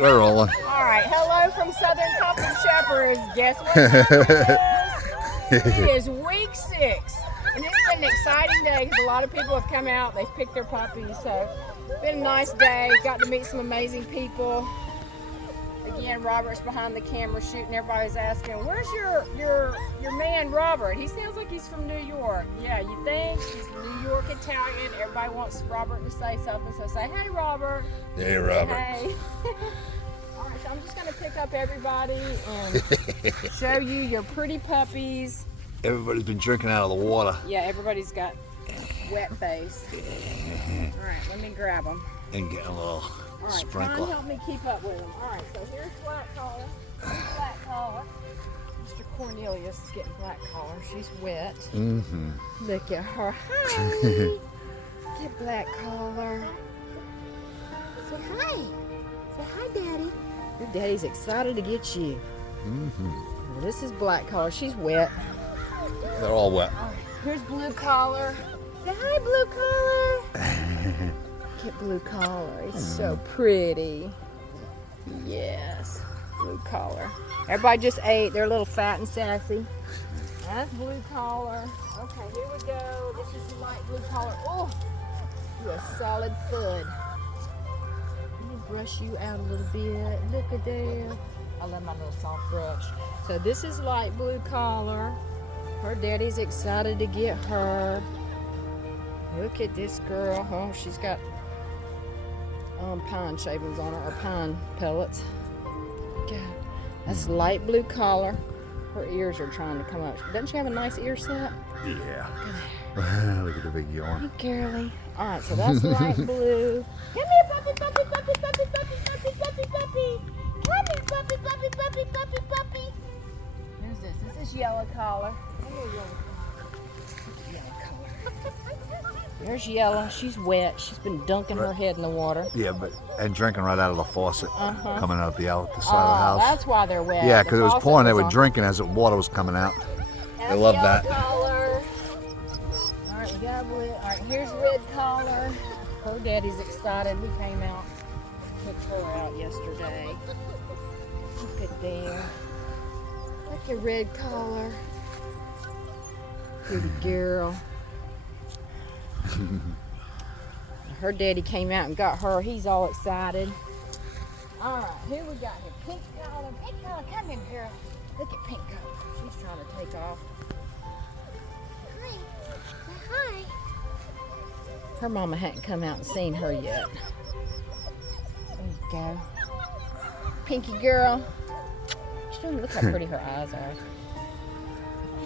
We're rolling. All right, hello from Southern Compton Shepherds. Guess what time it is? It is week 6, and it's been an exciting day because a lot of people have come out. They've picked their puppies, so it's been a nice day. Got to meet some amazing people. Again, Robert's behind the camera shooting. Everybody's asking, "Where's your man, Robert?" He sounds like he's from New York. Yeah, you think? He's New York Italian. Everybody wants Robert to say something, so say, "Hey, Robert." Hey, Robert. Hey. All right, so I'm just going to pick up everybody and show you your pretty puppies. Everybody's been drinking out of the water. Yeah, everybody's got wet face. All right, let me grab them. And getting a little All right, sprinkle. try and help me keep up with them. All right, so here's Black Collar. Black Collar. Mr. Cornelius is getting Black Collar. She's wet. Mm-hmm. Look at her. Hi. Get Black Collar. Say hi. Say hi, Daddy. Your daddy's excited to get you. Mm-hmm. Well, this is Black Collar. She's wet. They're all wet. All right, here's Blue Collar. Say hi, Blue Collar. Get Blue Collar. It's so pretty. Yes, Blue Collar. Everybody just ate. They're a little fat and sassy. That's Blue Collar. Okay, here we go. This is light Blue Collar. Oh, you're a solid thud. Let me brush you out a little bit. Look at there. I love my little soft brush. So this is light Blue Collar. Her daddy's excited to get her. Look at this girl. Oh, she's got pine shavings on her, or pine pellets. God, that's light Blue Collar. Her ears are trying to come up. Doesn't she have a nice ear set? Yeah. Look at the big yawn. Hey, girly. All right, so that's light blue. Come here, puppy, puppy, puppy, puppy, puppy, puppy, puppy, puppy. Come here, puppy, puppy, puppy, puppy, puppy. Who's this? This is yellow collar. Come here, yellow collar. There's Yellow. She's wet. She's been dunking her head in the water. Yeah, and drinking right out of the faucet, coming out the side of the Oh, house. that's why they're wet. Yeah, The because it was faucet pouring. They were on. drinking as the water was coming out. That's They love yellow that. Collar. All right, we got blue. All right, here's Red Collar. Her daddy's excited. We came out, took her out yesterday. Look at there. Look at Red Collar. Pretty girl. Her daddy came out and got her. He's all excited. All right, here we got here. Pink Collar. Pink Collar, come in, girl. Look at Pink Collar. She's trying to take off. Hi. Say hi. Her mama hadn't come out and seen her yet. There you go. Pinky girl. She doesn't look how pretty her eyes are.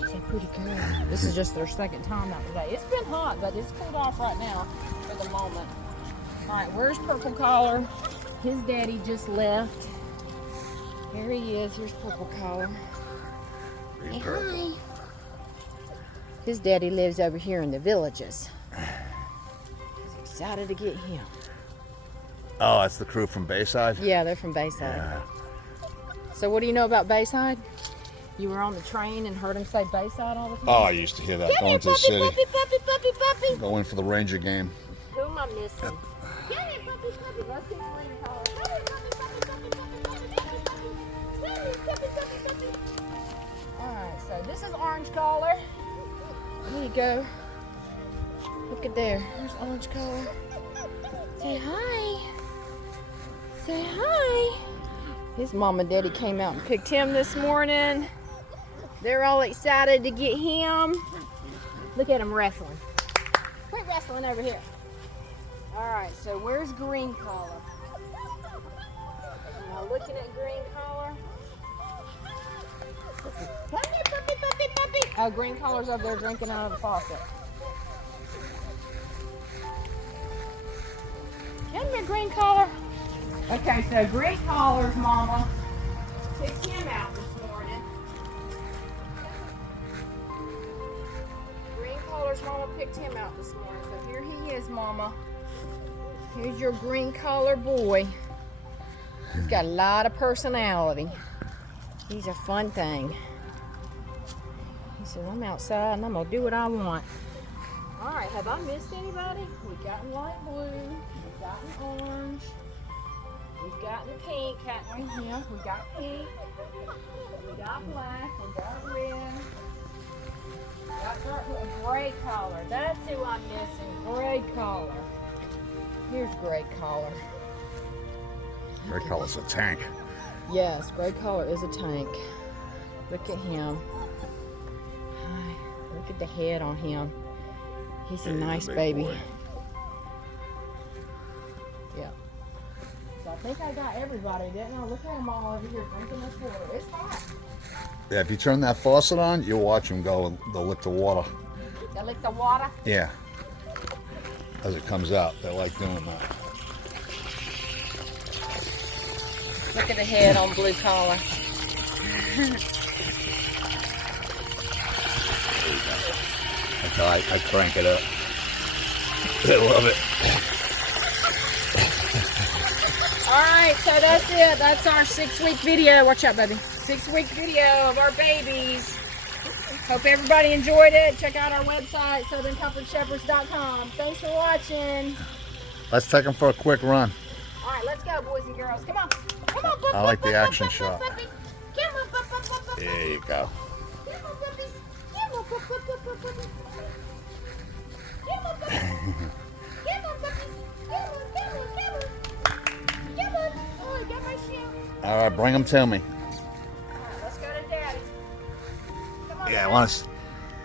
She's a pretty girl. This is just their second time out today. It's been hot, but it's cooled off right now for the moment. All right, where's Purple Collar? His daddy just left. There he is. Here's Purple Collar. Hey, hi. His daddy lives over here in the villages. He's excited to get him. Oh, that's the crew from Bayside? Yeah, they're from Bayside. Yeah. So what do you know about Bayside? You were on the train and heard him say Bayside all the time? Oh, I used to hear that Come going here, to the puppy, city. puppy, puppy, puppy, puppy. Going for the Ranger game. Who am I missing? Come here, puppy, puppy. Let's see Green Collar. Come here, puppy, puppy, puppy, puppy, puppy, puppy, puppy. Come here, puppy, puppy, puppy. All right, so this is Orange Collar. There you go. Look at there. There's Orange Collar. Say hi. Say hi. His mom and daddy came out and picked him this morning. They're all excited to get him. Look at him wrestling. Quit wrestling over here. All right, so where's Green Collar? Now looking at Green Collar. Come here, puppy, puppy, puppy. Oh, Green Collar's over there drinking out of the faucet. Come here, Green Collar. Okay, so Green Collar's mama picked him out this morning. Green Collar's mama picked him out this morning. So here he is, mama. Here's your Green Collar boy. He's got a lot of personality. He's a fun thing. He said, I'm outside and I'm gonna do what I want. All right, have I missed anybody? We've gotten light blue, we've gotten orange. We've gotten pink, haven't we? Yeah, we got pink. We got black. We got red. We got gray collar. That's who I'm missing. Gray collar. Here's gray collar. Gray collar's a tank. Yes, gray collar is a tank. Look at him. Look at the head on him. He's a nice baby. Boy. Yeah. So I think I got everybody, didn't I? Look at them all over here drinking this water. It's hot. Yeah, if you turn that faucet on, you'll watch them go and they'll lick the water. They lick the water? Yeah. As it comes out, they like doing that. Look at the head on blue collar. I crank it up. They love it. Alright, so that's it. That's our 6-week video. Watch out, baby. 6-week video of our babies. Hope everybody enjoyed it. Check out our website, southerncomfortshepherds.com. Thanks for watching. Let's take them for a quick run. Alright, let's go, boys and girls. Come on. Come on, I like the action shot. Come on, There you go. Come on, puppies. Come on, puppies. Come on, puppies. Come on, puppies. Come on, come on, come on. Come on. Oh, I got my shoe. All right, bring them to me. All right, let's go to Daddy. Come on. Yeah, I Daddy. want to.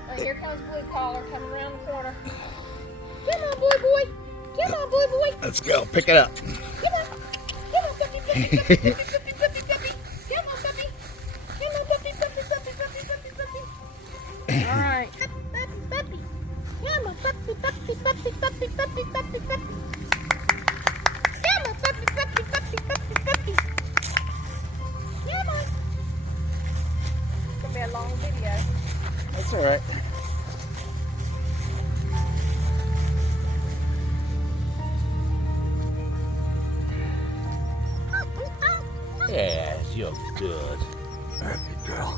Oh, here comes Blue Collar coming around the corner. Come on, boy. Come on, boy. Let's go. Pick it up. Come on. Come on, puppy, puppy, puppy, puppy, puppy, puppy, puppy. Come on, puppy. Come on, puppy, puppy, puppy, puppy, puppy, puppy. All right. Puppy. Come on, puppy, puppy, puppy, puppy, puppy, puppy, puppy. Come on, puppy, puppy, puppy, puppy, puppy. Come on. It's gonna be a long video. That's all right. Yes, you're good. Happy girl.